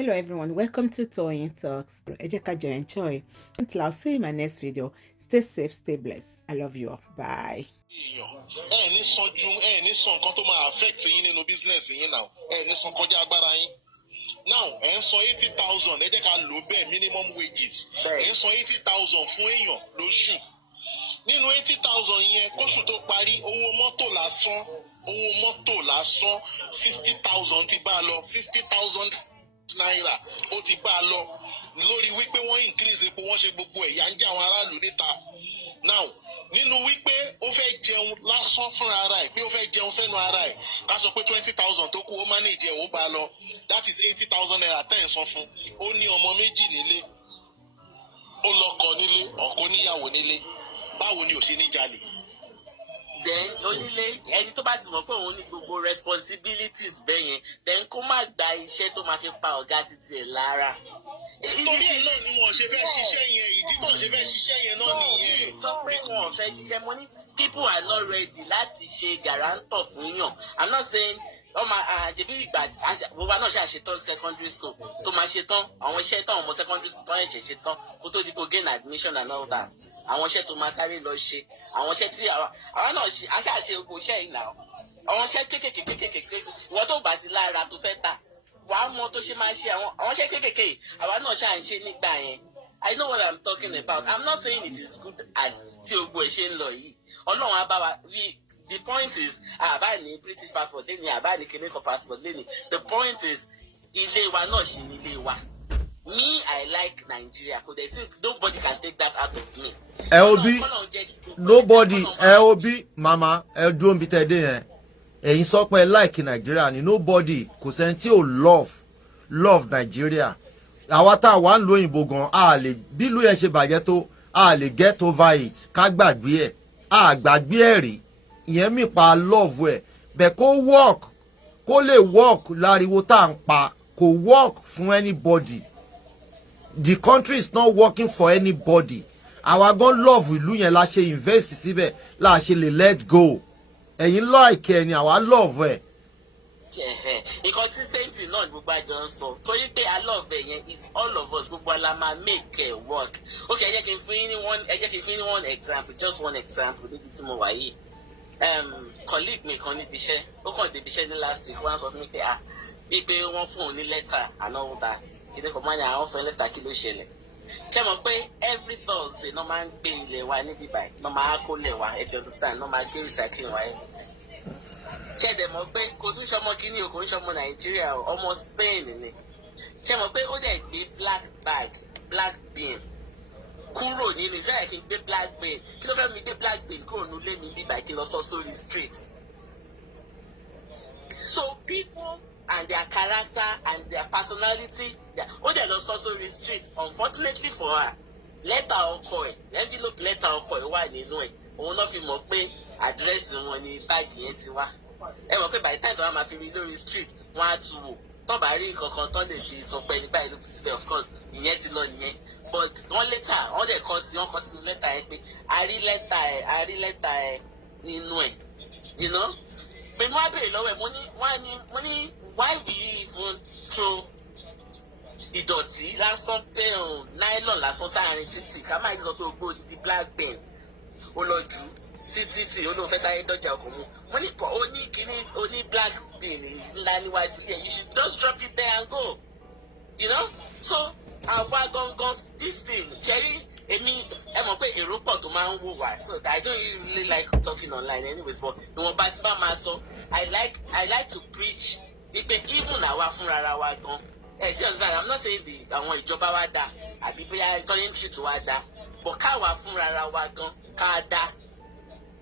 Hello everyone, welcome to Toyeen Talks. Ẹ jẹ́ ká jọ enjoy. Until I'll see you in my next video. Stay safe, stay blessed. I love you all. Bye. ẹ ní san ju ẹ ní san nǹkan tó máa affect yín nínú business yín náà ẹ ní san kọjá agbára yín now ẹ ń san 80,000 ẹ jẹ́ ká lò bẹ́ẹ̀ minimum wages ẹ ń san 80,000 fún èèyàn lóṣù nínú 80,000 yẹn kóṣù tó parí owó mọ́tò lásán 60,000 ti bá a lọ 60,000 naira ó ti bá a lọ lórí wípé wọ́n increase epo wọ́n ṣe gbogbo ẹ̀yà ń jẹ́ àwọn aráàlú níta now nínú wípé ó fẹ́ jẹun lásán fúnra ara ẹ̀ pé ó fẹ́ jẹun sẹ́nu ara ẹ̀ ká sọ pé 20,000 tó kù ó manage ẹ̀ ó bá a lọ that is 80,000 naira tẹ́ ẹ̀ san fún ó ní ọmọ méjì nílé ó lọ́kọ nílé ọkọ níyàwó nílé báwo ni ò ṣe ní jalè. Then onílé ẹni tó bá ti mọ̀ pé òun ní gbogbo responsibilities bẹ́ẹ̀ yẹn then kó má gba iṣẹ́ tó máa fi pa ọ̀gá títí ẹ̀ lára. torí ẹ̀ náà ni wọ́n ṣe fẹ́ ṣiṣẹ́ yẹn ìdí tó ṣe fẹ́ ṣiṣẹ́ yẹn náà nìyẹn. sọ pé wọn ò fẹ́ ṣiṣẹ́ mo ní people are not ready láti ṣe guarantor fún yàn I'm not saying ọmọ àjẹbí ìgbà gbogbo náà ṣàṣetán secondary school tó máa ṣetán àwọn iṣẹ́ tán ọmọ secondary school tó ń ṣe tán kó tó di kó gain admission and all that àwọn iṣẹ́ tó máa sáré lọ ṣe àwọn iṣẹ́ tí àwa náà ṣe aṣáṣe gbogbo iṣẹ́ yìí náà àwọn iṣẹ́ kékèké ìwọ tó bá sí lára tó fẹ́ tà wàá mọ tó ṣe máa ṣe àwọn iṣẹ́ kékèké àwa náà ṣáà ń ṣe nígbà yẹn I know what I'm talking about I'm not saying it is good as tí gbogbo ẹ̀ ṣe ń lọ yìí Ọlọ́run á bá wa rí. The point is, àbá ní British passport lẹ́ni, àbá ní Kenya passport lẹ́ni. The point is, ilé wa náà ṣì ní ilé wa. Me, I like Nigeria. Nobody can take that out of me. Nobody, mama, dúró níbi tẹ́ dé yẹn. Ẹ̀yin sọ pé like Nigeria ni nobody kò sẹ́ni tí ò love Nigeria. Àwa tá a wà ń lo òyìnbó gan, a lè bí ìlú yẹn ṣe bàjẹ́ tó, a lè get over it. Ká gbàgbé ẹ̀, a gbàgbé ẹ̀ rí. Ìyẹn mi pa love ẹ̀ bẹ́ẹ̀ kó lè work láriwo tá à ń pa kò work fún anybody the country is not working for anybody àwa gan love ìlú yẹn la ṣe invest síbẹ̀ la ṣe lè let go ẹ̀yin like ẹ̀ ni àwa love ẹ̀. nǹkan tí sẹ́ńtì náà gbogbo àjọ ń sọ torí pé I love ẹ̀ yẹn is all of us gbogbo ala máa make it work okay ẹ jẹ́ kí n fún yín ní one example just one example níbi tí mo wà yìí. Colleague mi kan níbi iṣẹ́ ó kàn débi iṣẹ́ ní last week wọ́n á sọ fún mi pé wípé wọ́n fún òun ní lẹ́tà and all that kìnìún kan máa ní àwọn fún lẹ́tà kí ló ṣẹlẹ̀ ṣé mo pé every Thursday náà máa ń gbé ilẹ̀ wa níbí báyìí náà máa kó lẹ̀ wa ẹ ti understand náà máa gbé recycling wa everything ṣé ẹ dẹ̀ mọ̀ pé kò tún ṣọmọ kíní o kò ń ṣọmọ Nàìjíríà o ọmọ Spain ni ṣé mo pé ó dẹ̀ gbé black bin kúrò nínú ìṣẹ́yà kí n gbé black bin kí ló fẹ́ mi gbé black bin kúrò nílé mi bíbá kí n lọ sọ sórí street. So people and their character and their personality ó dẹ̀ lọ sọ sórí street unfortunately for her lẹ́tà ọkọ ẹ̀ envelope lẹ́tà ọkọ ẹ̀ wà nínú ẹ̀ òun náà fi mọ̀ pé àdírẹ́sì wọn ni báàgì yẹn ti wá ẹ mọ̀ pé by the time tí wọ́n máa fi rí lórí street wọ́n á tu wò tó bá rí nǹkan kan tó lè fi sọ pé nígbà ìlú fi síbẹ̀ of course ìyẹn ti lọ nìyẹn but wọ́n lẹ́tà wọ́n dẹ̀ kọ́ sí lẹ́tà yẹn pé a rí lẹ́tà ẹ̀ nínú ẹ̀ you know pé wọ́n á béèrè lọ́wọ́ ẹ̀ mo ní why will you even throw ìdọ̀tí lásán pé nylon lásán sáàrin títì ká máa sọ pé o gbó odidi black pen ó lọ jù sí títì ó lóun fẹ́ sáré dọ́jà ọkọ̀ mu wọ́n ní pọ̀ ó ní kíní ó ní black pen ńlá níwájú yẹn you should just drop it there and go you know so àwa gangan this thing cherry èmi ẹ mọ̀ pé èrò pọ̀ tó máa ń wò wá so I don't really like talking online anyways but ìwọ̀nba tí bá máa sọ I like to preach wípé even àwa fúnra wa gan tí ọ̀sán I'm not saying àwọn ìjọba wa dá àbí bóyá tọ́yẹ́ntì tó wa dá but káwa fúnra wa gan ká dá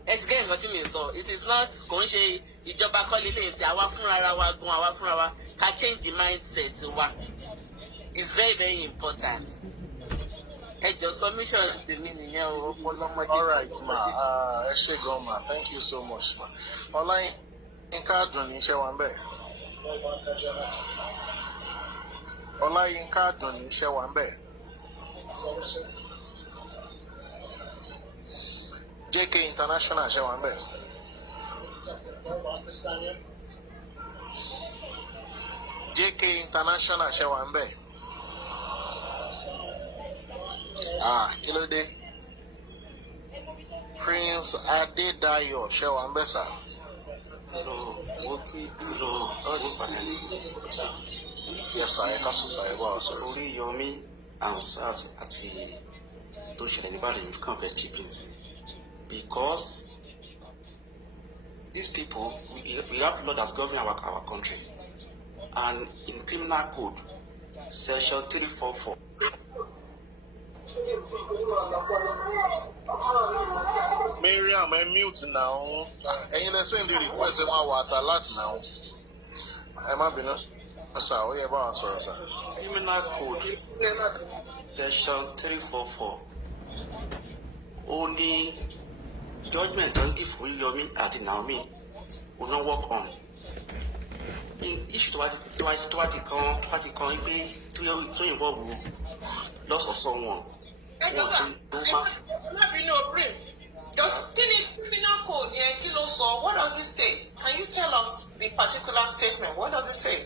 ẹ ti gẹ́ nǹkan tí mi sọ it is not kò ń ṣe ìjọba kọ́lé lẹ́yìn tí àwa fúnra wa gan àwa fúnra wa ká change the mindset wa it's very very important. Your submission tèmi nìyẹn o ọlọ́mọdé. All right ma ẹ ṣé gan ma thank you so much ma Ọláyínká dùn ní iṣẹ́ wa ń bẹ̀. Ọláyínká dùn ní iṣẹ́ wa ń bẹ̀. JK International iṣẹ́ wa ń bẹ̀. JK International ṣe wà ń bẹ̀. Kí ló dé? Prince Adédayọ̀ ṣe wà ń bẹ̀ sà. Hello, hello, panelists. Yes sir, ẹ ká sùn sà, ẹ bá wa sọ̀rọ̀. Oriyomi and SARS àti tó ṣẹlẹ̀ ní Ìbàdàn yìí kàn fẹ́ chipping sí. Because these people, we have law that's governing our country. And in criminal code, section 344. Mariam, ẹ mute now. Ẹ̀yin lẹ send the request ẹ máa wà at alert now. Ẹ má bínú. Sà, ó yẹ bá wa sọ̀rọ̀ sà. Criminal code, section 344. Only judgment don't give Oriyomi àti Naomi will not work on. In each tó wá ti kan pé tó involve loss of someone. Prince. Just criminal code, what does it state? Can you tell us the particular statement? What does it say?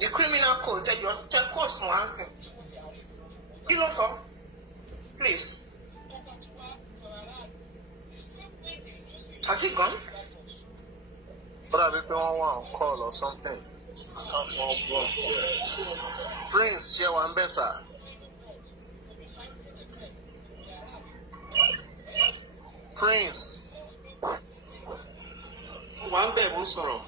The criminal code, that you tell code for answer. Please. Has he gone? Probably wọ́n wà on call or something. Can't hold blood. Prince ṣe wà ń bẹ̀ sà. Prince. Wà ń bẹ̀ bó sọ̀rọ̀.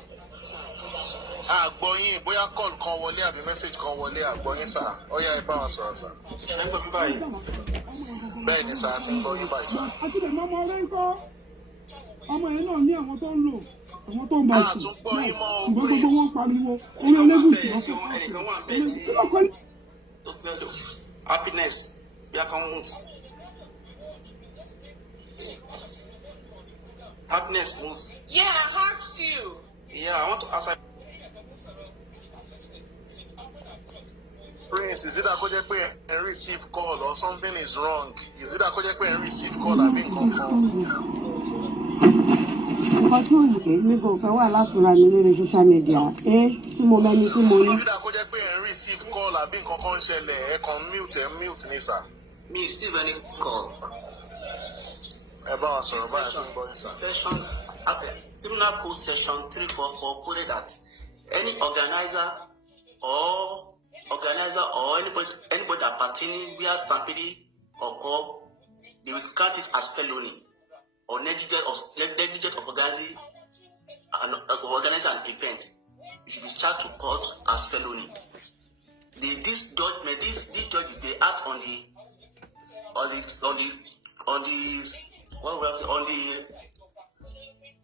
Àgbọ̀yìn bóyá call kan wọlé àbí message kan wọlé àgbọ̀yìn sà. Ó yá ẹ bá wa sọ̀rọ̀ sà. Ṣé ń gbọ́ bí báyìí? Bẹ́ẹ̀ ni sà, a ti ń gbọ́ yín báyìí sà. Àti lè mọ ọmọ ọ̀rẹ́ ńkọ́. Ọmọ yẹn náà ní àwọn tó ń lò, àwọn tó ń bá sùn. Ṣùgbọ́n gbogbo wọn pariwo. Orí olégùsì lọ́sọ̀. Ẹnìkan wà ń bẹ̀ tí tó gbẹ́dọ̀. Happiness bí a kan mú ti. Happiness moves. Yeah, I asked you. Yeah, I want to ask. Prince, is it that kó jẹ́ pé ẹ receive call or something is wrong? Is it that kó jẹ́ pé ẹ receive call àbí nǹkan kan? Nǹkan tí ò yẹ mi kò fẹ́ wà lásùnra mi lórí social media. Tí mo mẹ́ni tí mo ní. Is it that kó jẹ́ pé ẹ receive call àbí nǹkan kan ń ṣẹlẹ̀ ẹ kàn mute ní sà? Me receive any call. Ẹ bá wa sọ̀rọ̀ báyà sí ń gbọ́ yín sà. Section, criminal code section 344 quoted that any organizer or anybody appertaining via stampede or call, they will count it as felony or negligence of organizing an event. You should be charged to court as felony. These judges they act on the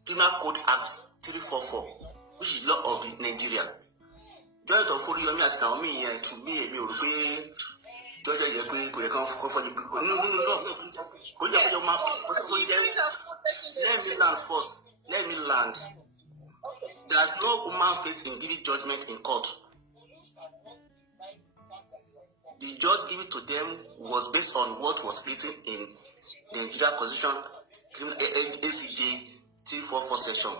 Criminal Code Act 344, which is law of Nigeria. Judge of Oriyomi àti Naomi yẹn to me èmi ò rò pé judge yẹ pé kò yẹ kán fọ́ ní kò ní àpéjọ máa kó jẹ́ let me land first, let me land. There is no human face in giving judgment in court. The judge given to them was based on what was written in the Nigeria Constitution, ACJ 344 section.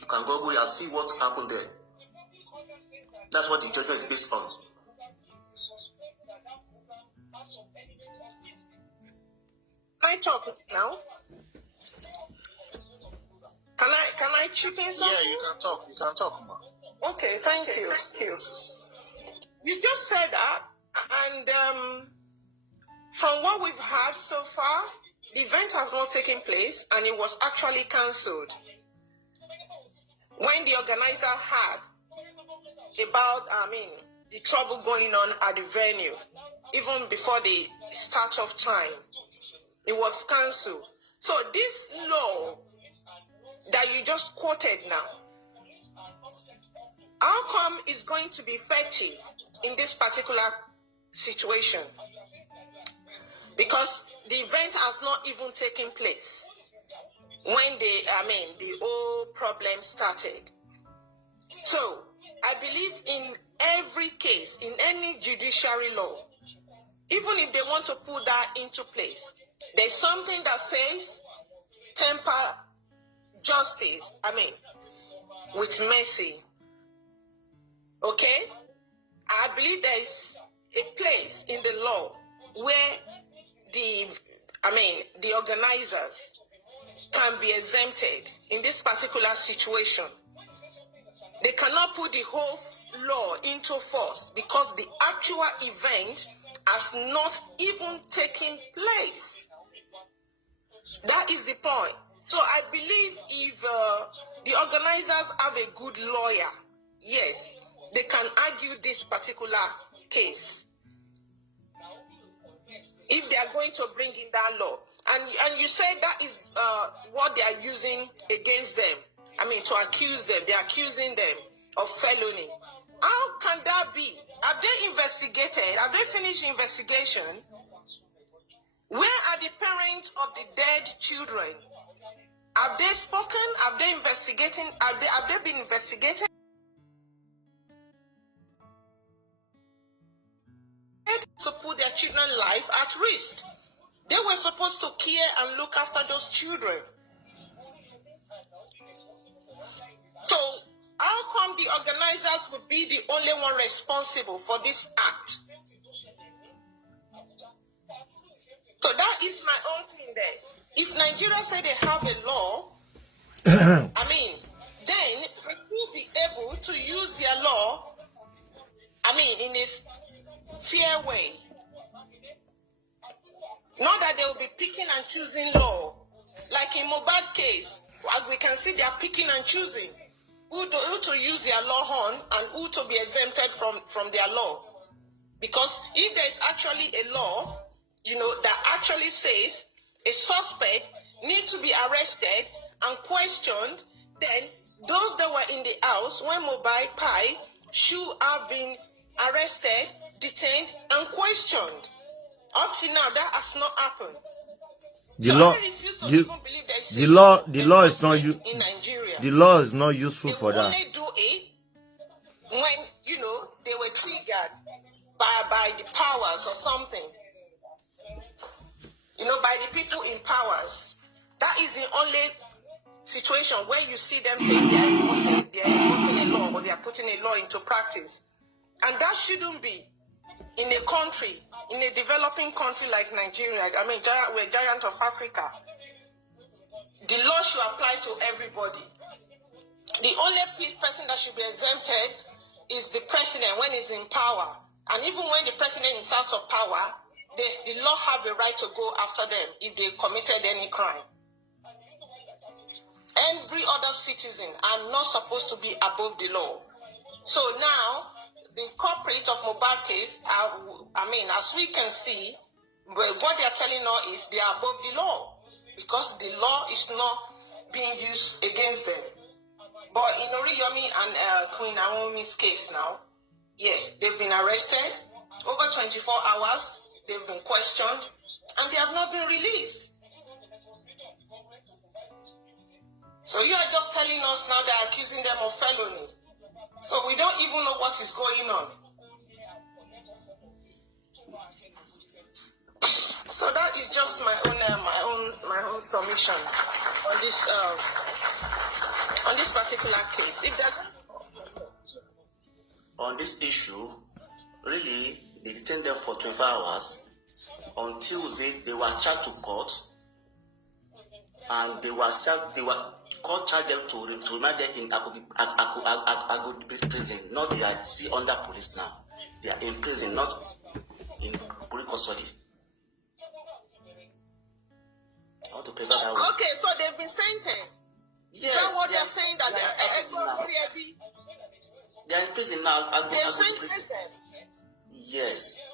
You can go and see what happened there. That's what the judgment is based on. Can I talk now? Can I chip in something? Yeah, you can talk. Okay, thank you. You just said that, and from what we've heard so far, the event has not taken place, and it was actually cancelled. When the organizer heard about, the trouble going on at the venue, even before the start of time, it was cancelled. So this law that you just quoted now, how come it's going to be effective in this particular situation? Because the event has not even taken place when the whole problem started. So I believe in every case, in any judiciary law, even if they want to put that into place, there's something that says temper justice, with mercy. Okay? I believe there is a place in the law where the organizers can be exempted in this particular situation. They cannot put the whole law into force because the actual event has not even taken place. That is the point. So I believe if the organizers have a good lawyer, yes, they can argue this particular case. If they are going to bring in that law. And you say that is what they are using against them. I mean, to accuse them. They are accusing them of felony. How can that be? Have they investigated? Have they finished investigation? Where are the parents of the dead children? Have they spoken? Have they investigated? Have they been investigated? To put their children's life at risk. They were supposed to care and look after those children. So, how come the organizers would be the only one responsible for this act? So that is my own thing there. If Nigeria say they have a law, then they will be able to use their law, in a fair way. Not that they will be picking and choosing law. Like in Mohbad case, we can see they are picking and choosing who to use their law on and who to be exempted from their law. Because if there is actually a law, that actually says a suspect need to be arrested and questioned, then those that were in the house when Mohbad Pai should have been arrested, detained, and questioned. Up to now, that has not happened. The law is not in Nigeria. The law is not useful for that. They only do it when they were triggered by the powers or something. By the people in powers. That is the only situation where you see them saying they are enforcing a law or they are putting a law into practice, and that shouldn't be. In a country, in a developing country like Nigeria, we're giant of Africa. The law should apply to everybody. The only person that should be exempted is the president when he's in power. And even when the president is out of power, the law have a right to go after them if they committed any crime. Every other citizen are not supposed to be above the law. So now, the culprit of Mohbad case, as we can see, what they are telling us is they are above the law because the law is not being used against them. But in Oriyomi and Queen Naomi's case now, they've been arrested over 24 hours, they've been questioned, and they have not been released. So you are just telling us now they're accusing them of felony. So we don't even know what is going on. So that is just my own submission on this particular case. On this issue, really, they detained them for 24 hours. On Tuesday, they were charged to court, and court charged them to remain them in Agodi prison. Not they are still under police now. They are in prison, not in police custody. I want to prevent that one. Okay, so they've been sentenced. Yes. Is that what they're saying that they're in prison now? They're sentenced them. Yes.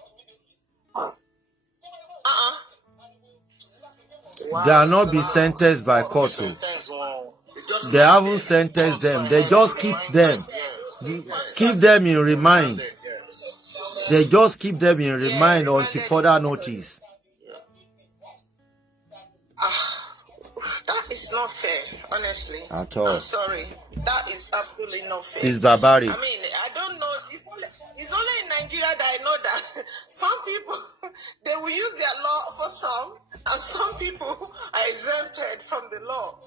They are not being sentenced by court. They haven't sentenced them. They just keep them in remand. They just keep them in remand until further notice. That is not fair, honestly. At all. I'm sorry. That is absolutely not fair. It's barbaric. I don't know. It's only in Nigeria that I know that some people, they will use their law for some, and some people are exempted from the law.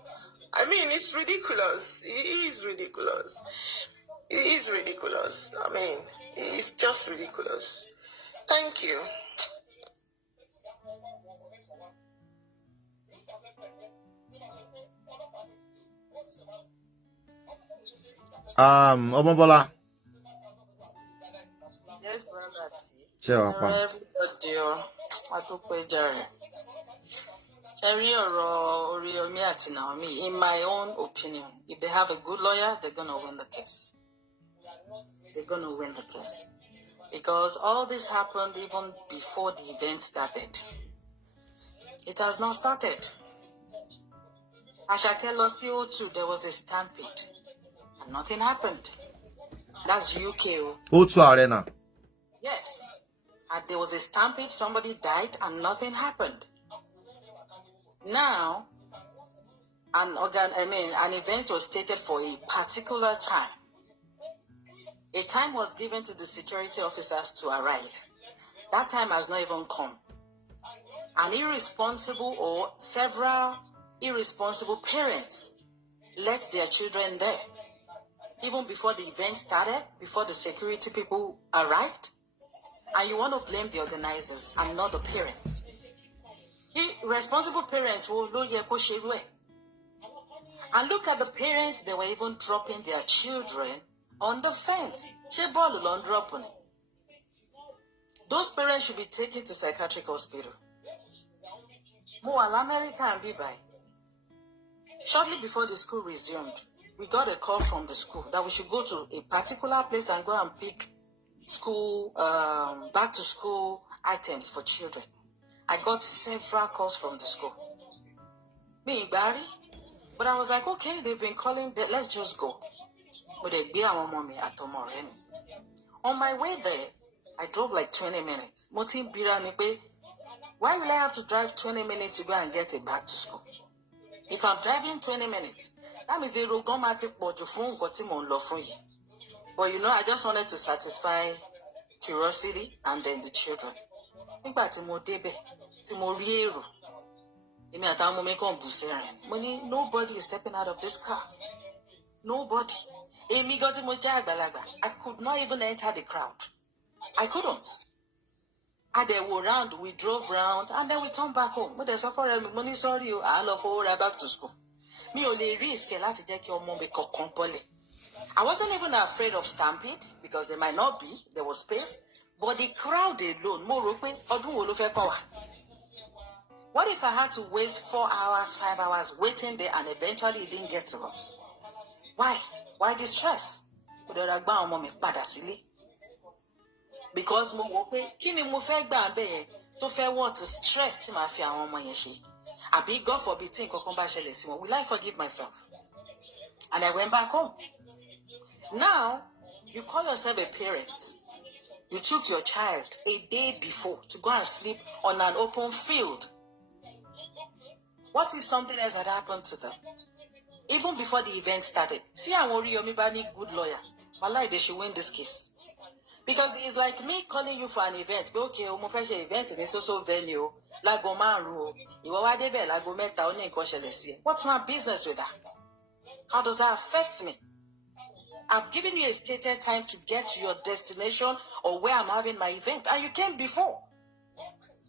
It's ridiculous. It is ridiculous. It is is ridiculous. I mean, it's just ridiculous. Thank you. Omobola. Yes, brother. Sure, Everybody, I took Jerry. Oriyomi and Naomi, in my own opinion, if they have a good lawyer, they're going to win the case. They're going to win the case. Because all this happened even before the event started. It has not started. Ashake Losio too, there was a stampede. And nothing happened. That's UK. O2 Arena. Yes. And there was a stampede, somebody died, and nothing happened. Now, an event was stated for a particular time. A time was given to the security officers to arrive. That time has not even come. An irresponsible or several irresponsible parents let their children there. Even before the event started, before the security people arrived, and you want to blame the organizers and not the parents. Irresponsible parents will look at and look at the parents, they were even dropping their children on the fence. Those parents should be taken to psychiatric hospital. Shortly before the school resumed, we got a call from the school that we should go to a particular place and go and pick school, back to school items for children. I got several calls from the school. Me, Barry, but I was like, okay, they've been calling, let's just go. But they be our mommy at tomorrow. On my way there, I drove like 20 minutes. Why will I have to drive 20 minutes to go and get it back to school? If I'm driving 20 minutes, that means they will go But you know, I just wanted to satisfy curiosity and then the children. Nobody is stepping out of this car. Nobody. I could not even enter the crowd. I couldn't. And then we drove round, and then we turned back home. But there's money, sorry, I love forward back to school. I wasn't even afraid of stampede because there might not be, there was space, but the crowd alone, what if I had to waste 4 hours, 5 hours waiting there and eventually it didn't get to us? Why? Why the stress? Because what is stress God forbid will I forgive myself? And I went back home. Now, you call yourself a parent. You took your child a day before to go and sleep on an open field. What if something else had happened to them? Even before the event started. See, I'm Oriyomi good lawyer. Malai, they should win this case. Because it's like me calling you for an event. Okay, event in this also venue. What's my business with that? How does that affect me? I've given you a stated time to get to your destination or where I'm having my event, and you came before.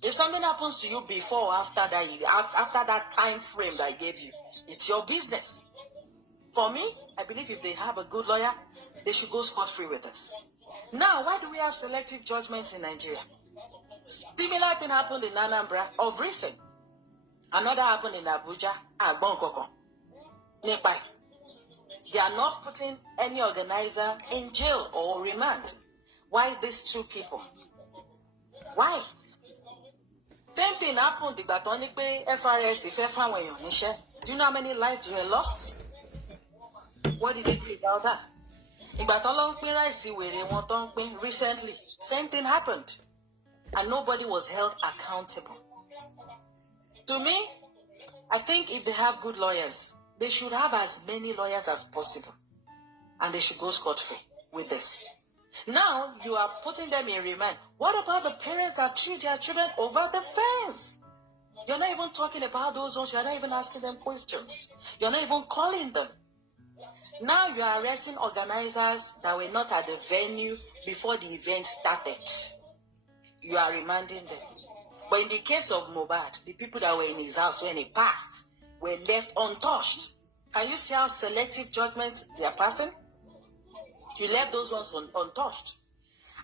If something happens to you before or after that time frame that I gave you, it's your business. For me, I believe if they have a good lawyer, they should go scot-free with us. Now, why do we have selective judgments in Nigeria? Similar thing happened in Anambra of recent. Another happened in Abuja, Agbonkoko, Nepal. They are not putting any organizer in jail or remand. Why these two people? Why? Same thing happened in FRS. Do you know how many lives were lost? What did they do about that? Recently, same thing happened. And nobody was held accountable. To me, I think if they have good lawyers, they should have as many lawyers as possible. And they should go scot-free with this. Now, you are putting them in remand. What about the parents that treat their children over the fence? You're not even talking about those ones. You're not even asking them questions. You're not even calling them. Now you are arresting organizers that were not at the venue before the event started. You are remanding them. But in the case of Mohbad, the people that were in his house when he passed were left untouched. Can you see how selective judgment they are passing? You left those ones untouched.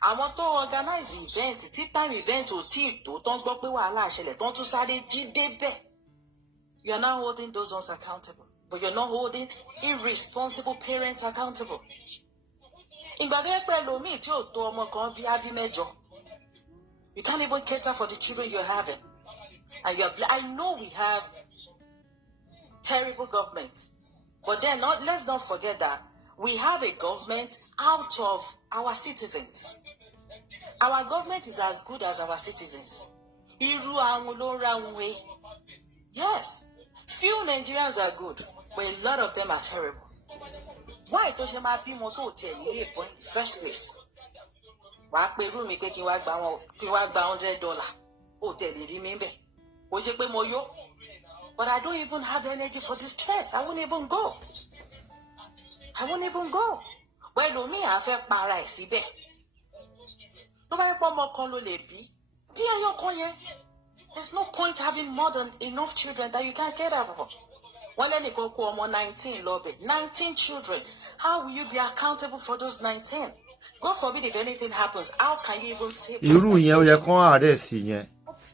Àwọn tó organize the event, time event ò tí tó tán gbọ́ pé wàhálà ṣẹlẹ̀ tán tún sáré jí débẹ̀. You are now holding those ones accountable, but you're not holding irresponsible parents accountable. Ìgbà tó yẹ pé ẹlòmíì tí ò tó ọmọ kan bí ábí mẹ́jọ. You can't even cater for the children you're having. And I know we have terrible governments, but then let's not forget that we have a government out of our citizens. Our government is as good as our citizens. Yes, few Nigerians are good, but a lot of them are terrible. Why don't you have people to tell you in the first place? Wàá pe irú mi pé kí wá gba $100. Ó tẹ̀lé rí mi bẹ́ẹ̀. Ó ṣe pé mo yó. But I don't even have energy for this stress. I won't even go. Well, me I fẹ́ para ẹ̀ síbẹ̀. Tó bá yẹ pé ọmọ kan ló lè bí ẹyọ kan yẹn. There's no point having more than enough children that you can't care for. Wọ́n lẹ́nìkan kó ọmọ 19 lọ́bẹ̀. 19 children. How will you be accountable for those 19? God forbid if anything happens, how can you even save? Irú yẹn ó yẹ kán arrest yẹn.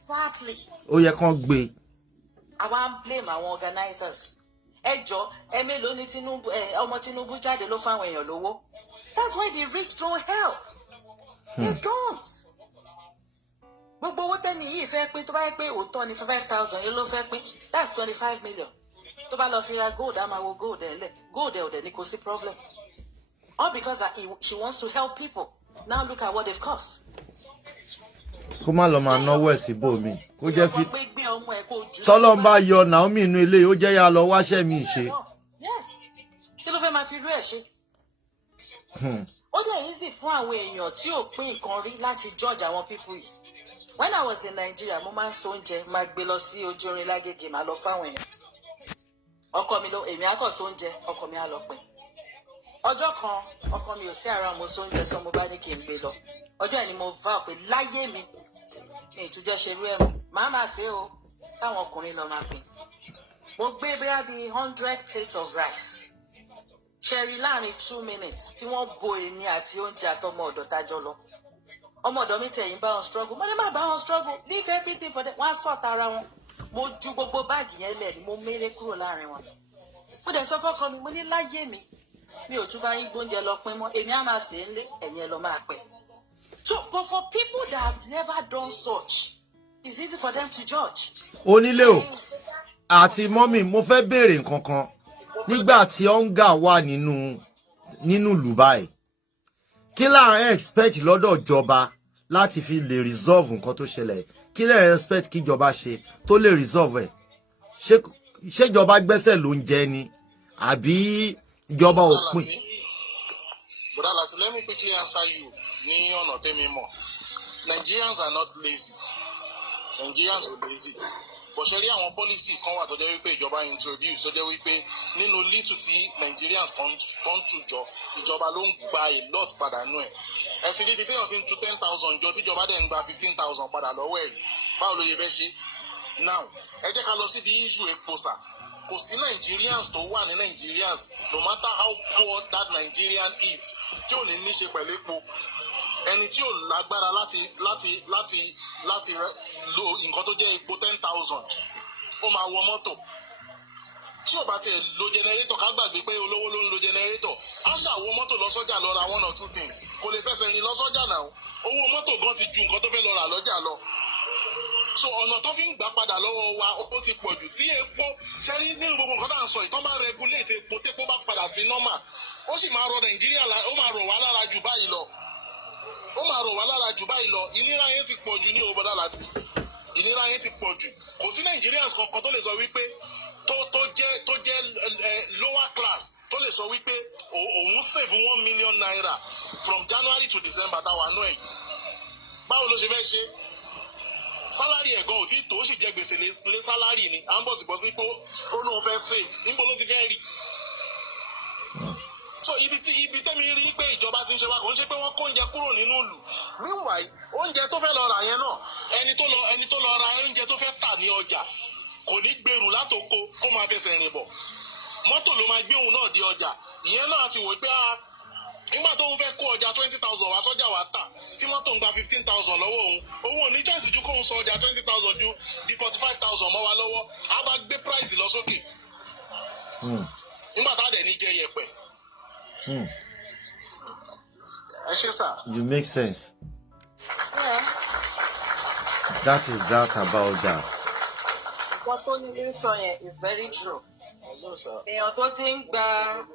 Exactly. Ó yẹ kán gbé. I won't blame our organizers. Ẹjọ́, mélòó ni Tinubu ọmọ Tinubu jáde ló fáwọn èèyàn lówó. That's why the rich don't help. They don't. Gbogbo owó tẹ́ni yìí fẹ́ pín tó bá yẹ pé òótọ́ ni 5,000 ló fẹ́ pín. That's 25 million. Tó bá lọ fi ra gold, a máa wo gold ẹ̀ lẹ̀. Gold ẹ̀ ò dẹ̀ ní kò sí problem. All because she wants to help people. Now look at what they've cost. Kó má lọ máa náwó ẹ̀ síbòmí. Kó jẹ́ fi tọ́lọ́ ń bá yọ Naomi inú ilé ó jẹ́ yá lọ wáṣẹ́ mi ṣe. Yes. Kí ló fẹ́ máa fi rú ẹ̀ ṣe? Ó dẹ̀ easy fún àwọn èèyàn tí ò pín nǹkan rí láti judge àwọn people yìí. When I was in Nigeria, mo máa ń so oúnjẹ máa gbé lọ sí ojú orin Lágége máa lọ fáwọn èèyàn. Ọkọ mi ló èmi á kọ̀ so oúnjẹ, ọkọ mi á lọ pẹ́. Ọjọ́ kan ọkọ mi ò sí ara mo so oúnjẹ tán mo bá ní kí n gbé lọ. Ọjọ́ ẹni mo vow pé láyé mi ní ìtújẹ́ ṣerú ẹ̀ mọ́. Màá máa ṣe o táwọn ọkùnrin lọ máa pín. Mo gbé bí 100 plates of rice. Ṣẹ̀rí láàrin 2 minutes tí wọ́n bo èmi àti oúnjẹ àtọmọ ọ̀dọ̀ tájọ́ lọ. Ọmọ ọ̀dọ̀ mi tẹ̀yìn bá wọn struggle. Mo ní má bá wọn struggle. Leave everything for them. Wọ́n á sort ara wọn. Mo ju gbogbo báàgì yẹn lẹ̀ ni mo méré kúrò láàrin wọn. Mo dẹ̀ sọ fọ́kọ mi, mo ní láyé mi ò tún bá yín gbóúnjẹ lọ pín mọ́. Èmi á máa sè é ńlé, ẹ̀yin ẹ lọ máa pẹ́. So, but for people that have never done such, it's easy for them to judge. Onílé o, àti mọ́mì, mo fẹ́ béèrè nǹkan kan. Nígbà tí hunger wà nínú ìlú báyìí, kí là ń expect lọ́dọ̀ ìjọba láti fi lè resolve nǹkan tó ṣẹlẹ̀? Kí lè expect kí ìjọba ṣe tó lè resolve ẹ̀? Ṣé ìjọba gbẹ́sẹ̀ ló ń jẹ ni? Àbí ìjọba ò pín? Brother Lati, let me quickly answer you. Ní ọ̀nà tẹ́mi mọ̀. Nigerians are not lazy. Nigerians are lazy. Bó ṣe rí àwọn policy kan wà tó jẹ́ wípé ìjọba introduce tó jẹ́ wípé nínú little tí Nigerians kan tún jọ ìjọba ló ń gba a lot padà nú ẹ̀. Ẹ ti rí ibi tí wọ́n ti ń tu 10,000 jọ tíjọba dẹ̀ ń gba 15,000 padà lọ́wọ́ ẹ̀. Báwo ló yẹ fẹ́ ṣe? Now, ẹ jẹ́ ká lọ síbi issue epo sà. Kò sí Nigerians tó wà ní Nigerians no matter how poor that Nigerian is tí ò ní ní ṣe pẹ̀lú epo. Ẹni tí ò lágbára láti lo nǹkan tó jẹ́ epo 10,000 ó máa wọ mọ́tò. Tí ò bá tiẹ̀ lo generator ká gbàgbé pé olówó ló ń lo generator á ṣàwọ mọ́tò lọ sọ́jà lọ ra 1 or 2 things kò lè fẹsẹ̀ rìn lọ sọ́jà náà. Owó mọ́tò gan ti ju nǹkan tó fẹ́ lọ rà lọ́jà lọ. So ọ̀nà tó fi ń gbà padà lọ́wọ́ wa ó ti pọ̀ jù tí epo ṣẹ́rí nínú gbogbo nǹkan tá à ń sọ ìtàn bá regulate epo tépo bá padà sí normal ó sì máa rọ Nàìjíríà ó máa rọ̀ wá lára jù báyìí lọ. Ìnira yẹn ti pọ̀ jù ní Brother Lati. Ìnira yẹn ti pọ̀ jù. Kò sí Nigerians kankan tó lè sọ wípé tó jẹ́ lower class tó lè sọ wípé òun save 1 million naira from January to December táwa náà ẹ̀. Báwo ló ṣe fẹ́ ṣe? Salary ẹ̀gán ò tí tó sì jẹ́ gbèsè lé salary ni à ń bọ̀ sí pé ó lóun fẹ́ save níbo ló ti fẹ́ rí. so ibi tẹ́mi rí pé ìjọba ti ń ṣe wá kò ń ṣe pé wọ́n kó oúnjẹ kúrò nínú ìlú meanwhile oúnjẹ tó fẹ́ lọ rà yẹn náà ẹni tó lọ ra oúnjẹ tó fẹ́ tà ní ọjà kò ní gbèrú látòkó kó máa fẹsẹ̀ rìn bọ̀ mọ́tò ló máa gbé òun náà di ọjà ìyẹn náà ti wò pé nígbà tó ń fẹ́ kó ọjà 20,000 wá sọ́jà wá tà tí mọ́tò ń gba 15,000 lọ́wọ́ òun ò ní choice ju kóun sọ ọjà 20,000 ju di 45,000 mọ́ wa lọ́wọ́ á bá gbé price lọ sókè nígbà tá a dẹ̀ ní jẹ yẹpẹ̀. ẹ ṣe sà. You make sense. That is that about that. What Tony sọ yẹn is very true. Èèyàn tó ti ń gba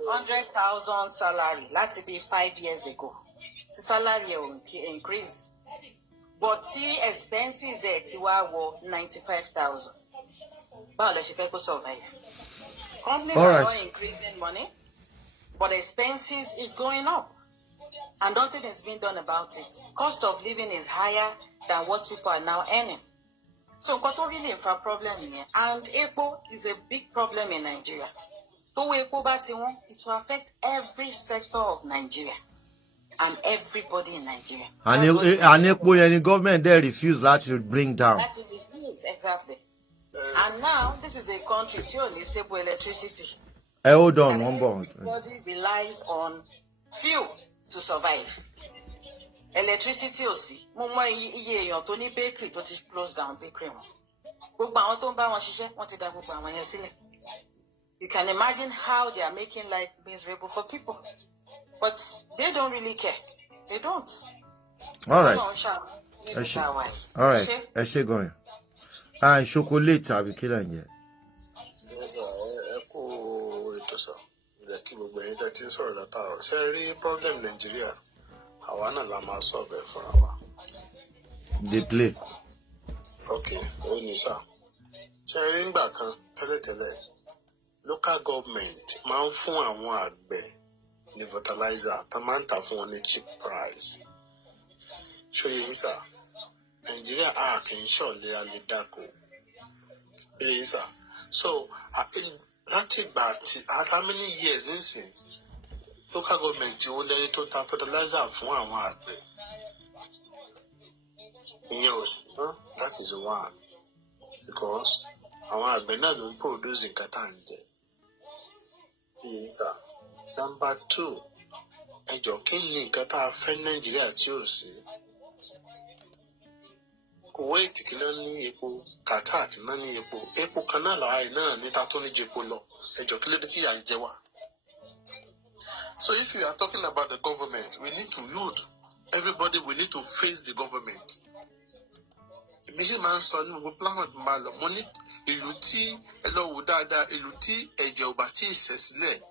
100,000 salary láti bí 5 years ago tí salary ẹ̀ ò increase but tí expenses ẹ̀ ti wá wọ 95,000 báwo lẹ ṣe fẹ́ kó survive? Companies are not increasing money but expenses is going up and nothing is being done about it. Cost of living is higher than what people are now earning. So nǹkan tó really fa problem yẹn and epo is a big problem in Nigeria. Tówó epo bá ti wọ́n, it will affect every sector of Nigeria and everybody in Nigeria. And epo yẹn ni government dey refuse láti bring down. That is refuse, exactly. And now this is a country tí ò ní stable electricity. Hold on, one more. Everybody relies on fuel to survive. Electricity ò sí. Mo mọ iye èèyàn tó ní bakery tó ti close down bakery wọn. Gbogbo àwọn tó ń bá wọn ṣiṣẹ́, wọ́n ti dá gbogbo àwọn yẹn sílẹ̀. You can imagine how they are making life miserable for people. But they don't really care. They don't. All right. All right. Ẹ ṣé gan. And chocolate àbí kí lẹ ń jẹ? Ẹ kú ètò sọ. Ẹ kí gbogbo ẹ̀yin tẹ́ ti ń sọ̀rọ̀ látàárọ̀. Ṣé rí problem Nigeria? Àwa náà la máa solve ẹ̀ fúnra wa. They play. Okay, ó ní sá. Ṣé rí ńgbà kan tẹ́lẹ̀tẹ́lẹ̀ local government máa ń fún àwọn àgbẹ̀ ní fertilizer tó máa ń tà fún wọn ní cheap price. Ṣé yẹn sá? Nàìjíríà a kì í ṣọ̀lẹ alẹ́ dáko. Ṣé yẹn sá? So láti ìgbà tí how many years nísìn local government ó lẹ́ni tó ta fertilizer fún àwọn àgbẹ̀. Ìyẹn ò sí mọ́, that is one because àwọn àgbẹ̀ náà ló ń produce nǹkan tá à ń jẹ. Number two, ẹjọ́ kí ni nǹkan tá a fẹ́ Nàìjíríà tí ò sí? Kuwait kí náà ní epo, Qatar kí náà ní epo, epo kan náà làwọn náà níta tó ní jẹpo lọ, ẹjọ́ kí ló dé tí yà ń jẹ wá? So if you are talking about the government, we need to everybody we need to face the government. Èmi máa ń sọ ní gbogbo plan máa lọ, mo ní ìlú tí ẹ lọ wò dáadáa, ìlú tí ẹ̀jẹ̀ ò bá tí ì ṣẹ̀ sílẹ̀,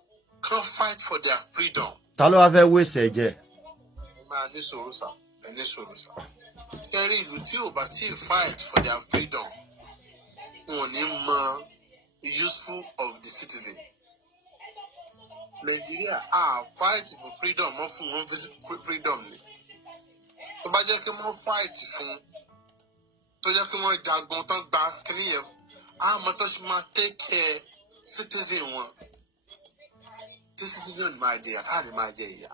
can fight for their freedom. Ta ló wá fẹ́ wéṣẹ̀ ẹ̀jẹ̀? Máa ní sùúrù sá, ẹ ní sùúrù sá. Kẹ́rí ìlú tí ò bá tí ì fight for their freedom, wọn ò ní mọ useful of the citizen. Nigeria fight for freedom, wọ́n fún wọn freedom ni. Tó bá jẹ́ kí wọ́n fight fún, tó jẹ́ kí wọ́n jagun tán gba kíní yẹn, àmọ́ tó ṣe máa take care citizen wọn. Tí citizen máa jẹ ìyà, táà ní máa jẹ ìyà.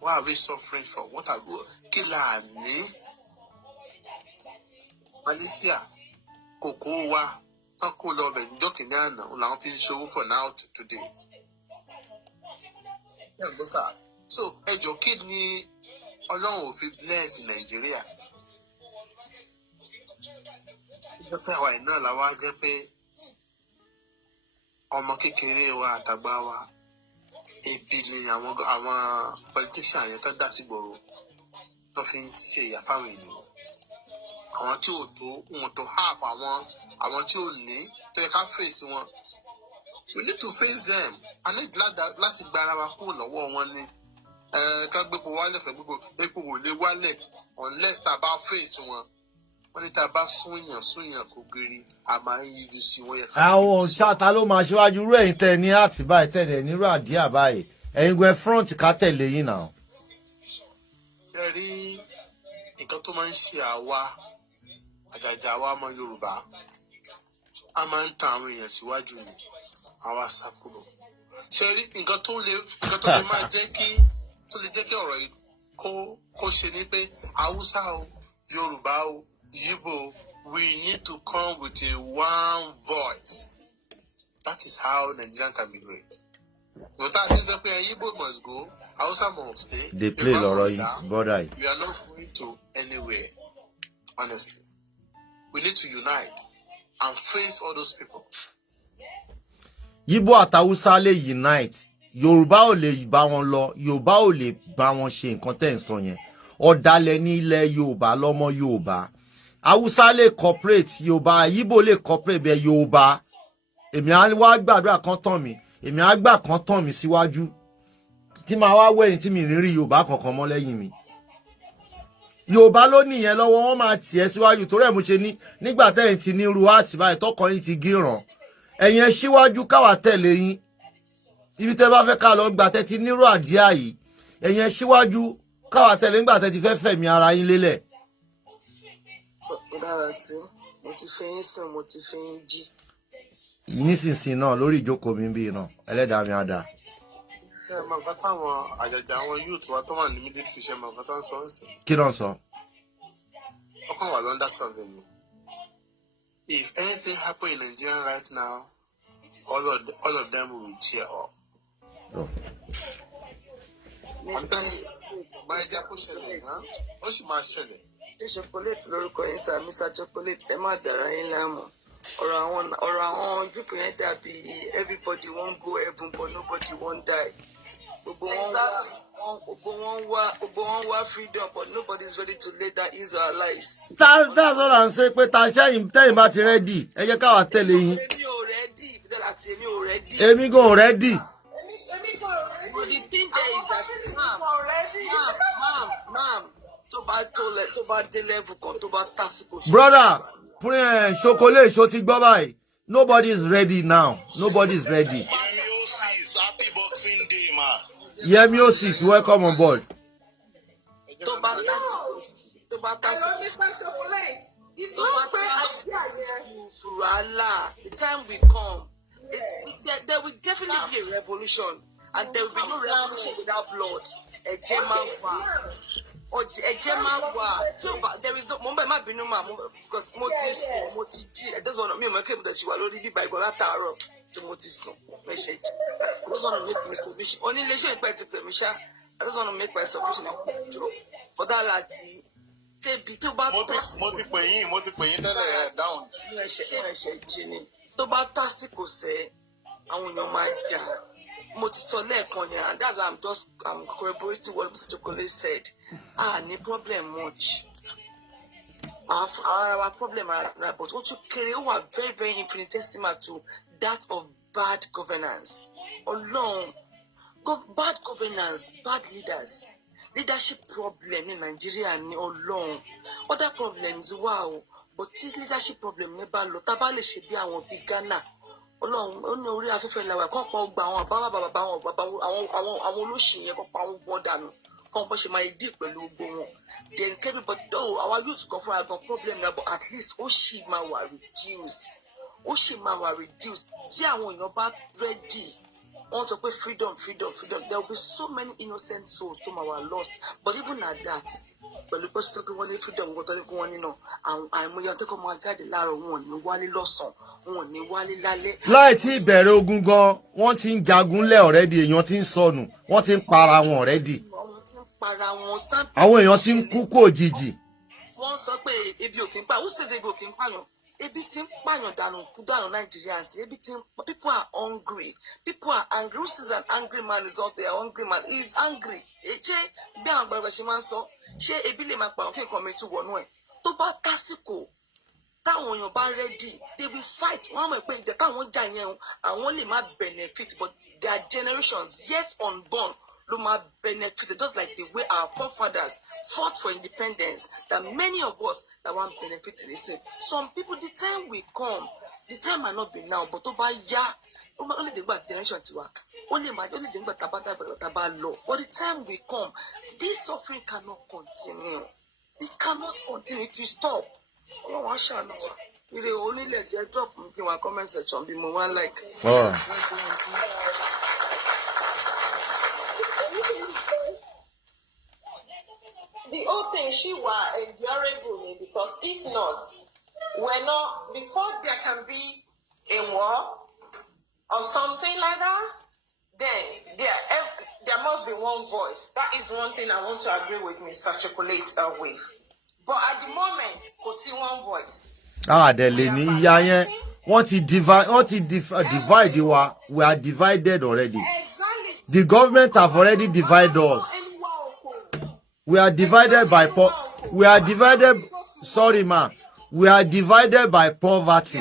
What are we suffering for? What are we? Kí la ní? Malaysia, kòkó wa, tán kó lọ bẹ̀ níjọ́ kìíní àná, làwọn fi ń ṣòwò for now to today. So ẹjọ́ kí ni Ọlọ́run ò fi bless Nàìjíríà? Jẹ́ pé àwa iná làwa jẹ́ pé ọmọ kékeré wa àtàgbà wa ebi ni àwọn politician yẹn tó dá sí gbòòrò tó fi ń ṣe ìyà fáwọn ènìyàn. Àwọn tí ò tó wọn tó half àwọn tí ò ní tó yẹ ká face wọn. We need to face them. A ní láti gba ara wa kúrò lọ́wọ́ wọn ni. Ká gbépo wálẹ̀ fẹ́ gbépo epo wò lé wálẹ̀ unless tá a bá face wọn. Wọ́n ní tá a bá súnyàn kò gírí a máa ń yíjú sí wọn yẹ ká. Àwọn ṣáta ló máa ṣíwájú irú ẹ̀yin tẹ̀ ní àtìbáyé tẹ̀lé nírú àdíà báyìí. Ẹ̀yin gbẹ front ká tẹ̀lé yín náà. Ẹ rí nǹkan tó máa ń ṣe àwa àjàjà àwa ọmọ Yorùbá. A máa ń tan àwọn èèyàn síwájú ni. Àwa sàkúrò. Ṣé rí nǹkan tó lè máa jẹ́ kí ọ̀rọ̀ yìí kó ṣe ní pé Hausa o, Yorùbá o, Igbo, we need to come with a one voice. That is how Nigeria can be great. So that is the way Igbo must go, Hausa must stay. They play Loroy, brother. We are not going to anywhere, honestly. We need to unite and face all those people. Igbo àti Hausa lè unite. Yorùbá ò lè bá wọn lọ, Yorùbá ò lè bá wọn ṣe nǹkan tẹ́ ń sọ yẹn. Ọ̀dàlẹ̀ ní ilẹ̀ Yorùbá lọ́mọ Yorùbá. Hausa lè cooperate, Yorùbá, Igbo lè cooperate bẹ́ẹ̀ Yorùbá. Èmi á wá gbàdúrà kan tán mi. Èmi á gbà kan tán mi síwájú. Tí máa wá wẹ̀yìn tí mi ní rí Yorùbá kankan mọ́ lẹ́yìn mi. Yorùbá ló nìyẹn lọ́wọ́ wọn máa tì ẹ́ síwájú torí ẹ̀ mo ṣe ní nígbà tẹ́yìn ti ní ru àti báyìí tọkàn yín ti gíràn. Ẹ̀yin ẹ síwájú káwa tẹ̀lé yín. Ibi tẹ́ bá fẹ́ ká lọ gbà tẹ́ ti nírú àdíà yìí. Ẹ̀yin ẹ síwájú káwa tẹ̀lé nígbà tẹ́ ti fẹ́ fẹ̀mí ara yín lélẹ̀. Dára tí mo ti fi yín sùn, mo ti fi yín jí. Nísinsìnyí náà lórí ìjókòó mi bí náà ẹlẹ́dàá mi á dà. Ṣé ẹ máa gbá táwọn àjàjà àwọn youth wa tó wà ní military ṣe máa gbá táwọn sọ ń sìn? Kí ló ń sọ? Ọkàn wà lọ́ndà survey ni. If anything happen in Nigeria right now, all of them will cheer up. Oh. Máa jẹ́ kó ṣẹlẹ̀ náà, ó sì máa ṣẹlẹ̀. Ṣé chocolate lórúkọ yín sir, Mr. Chocolate, ẹ má dára yín láàmú. Ọ̀rọ̀ àwọn people yẹn dàbí everybody wan go heaven but nobody wan die. Gbogbo wọn wá freedom but nobody is ready to lay down his or her lives. That's all I'm saying pé ta ṣẹ́yìn tẹ́yìn bá ti ready ẹ jẹ́ káwa tẹ̀lé yín. Èmi ò ready, bídọ́lá tí èmi ò ready. Èmi gan ò ready. But the thing there is that ma'am, tó bá dé level kan tó bá tásìkò. Brother, chocolate ṣó ti gbọ́ báyìí. Nobody is ready now. Nobody is ready. Yemi Osis, happy Boxing Day, man. Yemi Osis, welcome on board. Tó bá tásìkò. The time will come. There will definitely be a revolution, and there will be no revolution without blood. There is no because I just want to make that you are already by Golataro Timothy. I just want to make my submission. Only leisure is better to me. I just want to make my submission. For that lati. Down. Tó bá tásìkò sẹ́ àwọn èèyàn máa jà. Mo ti sọ lẹ́ẹ̀kan yẹn, and that's I'm corroborating what Mr. Chocolate said. Ní problem much. Our problem but what you carry over very, very infinitesimal to that of bad governance. Bad governance, bad leaders. Leadership problem in Nigeria ni Ọlọ́run. Other problems, wow. But leadership problem ní bá lọ tá bá lè ṣe bí àwọn bíi Ghana. Ọlọ́run ó ní orí afẹ́fẹ́ làwà kàn pa ọgbà àwọn àwọn olóṣì yẹn kàn pa àwọn gbọ́n dànù. Kàn bọ́ ṣe máa dì pẹ̀lú gbogbo wọn. Then everybody our youth kan fúnra gan problem na but at least ó ṣì máa wà reduced. Tí àwọn èèyàn bá ready. Want to pay freedom. There will be so many innocent souls whom are lost. But even at that, but the person talking one freedom, what are you going on? I'm going to come out the Lara one, no wali lawson, one, ni wali lale. Láì tí ìbẹ̀rẹ̀ ogun gan, wọ́n ti ń jagunlẹ̀ already, èèyàn ti ń sọnù, wọ́n ti ń para wọn already. Àwọn èèyàn ti ń kú kú òjijì. Wọ́n sọ pé ebi ò kí ń pa, who says ebi ò kí ń pààyàn? Ebi tí ń pààyàn dànù kú dànù Nigerians. People are hungry. People are angry. Who says an angry man is not there? Hungry man is angry. Ṣé bí àwọn àgbàlagbà ṣe máa ń sọ, ṣé ebi lè máa pààyàn kí nǹkan mi tún wọnú ẹ̀? Tó bá tásìkò, táwọn èèyàn bá ready, they will fight. Wọ́n mọ̀ pé ìjẹ́ táwọn jà yẹn àwọn lè má benefit, but their generations yet unborn ló máa benefit, just like the way our forefathers fought for independence, that many of us that want benefit in the same. Some people, the time will come, the time might not be now, but over only the bad generation to work. Only the bad law. But the time will come. This suffering cannot continue. It cannot continue to stop. Oh, I shall know. You only let you drop in my comment section. Be more like. endurable because if not, we're not, before there can be a war or something like that, then there must be one voice. That is one thing I want to agree with Mr. Chocolate with. But at the moment, we see one voice. Want to divide you are, we are divided already. Exactly. The government have already divided us. We are divided by we are divided. Sorry, ma. We are divided by poverty.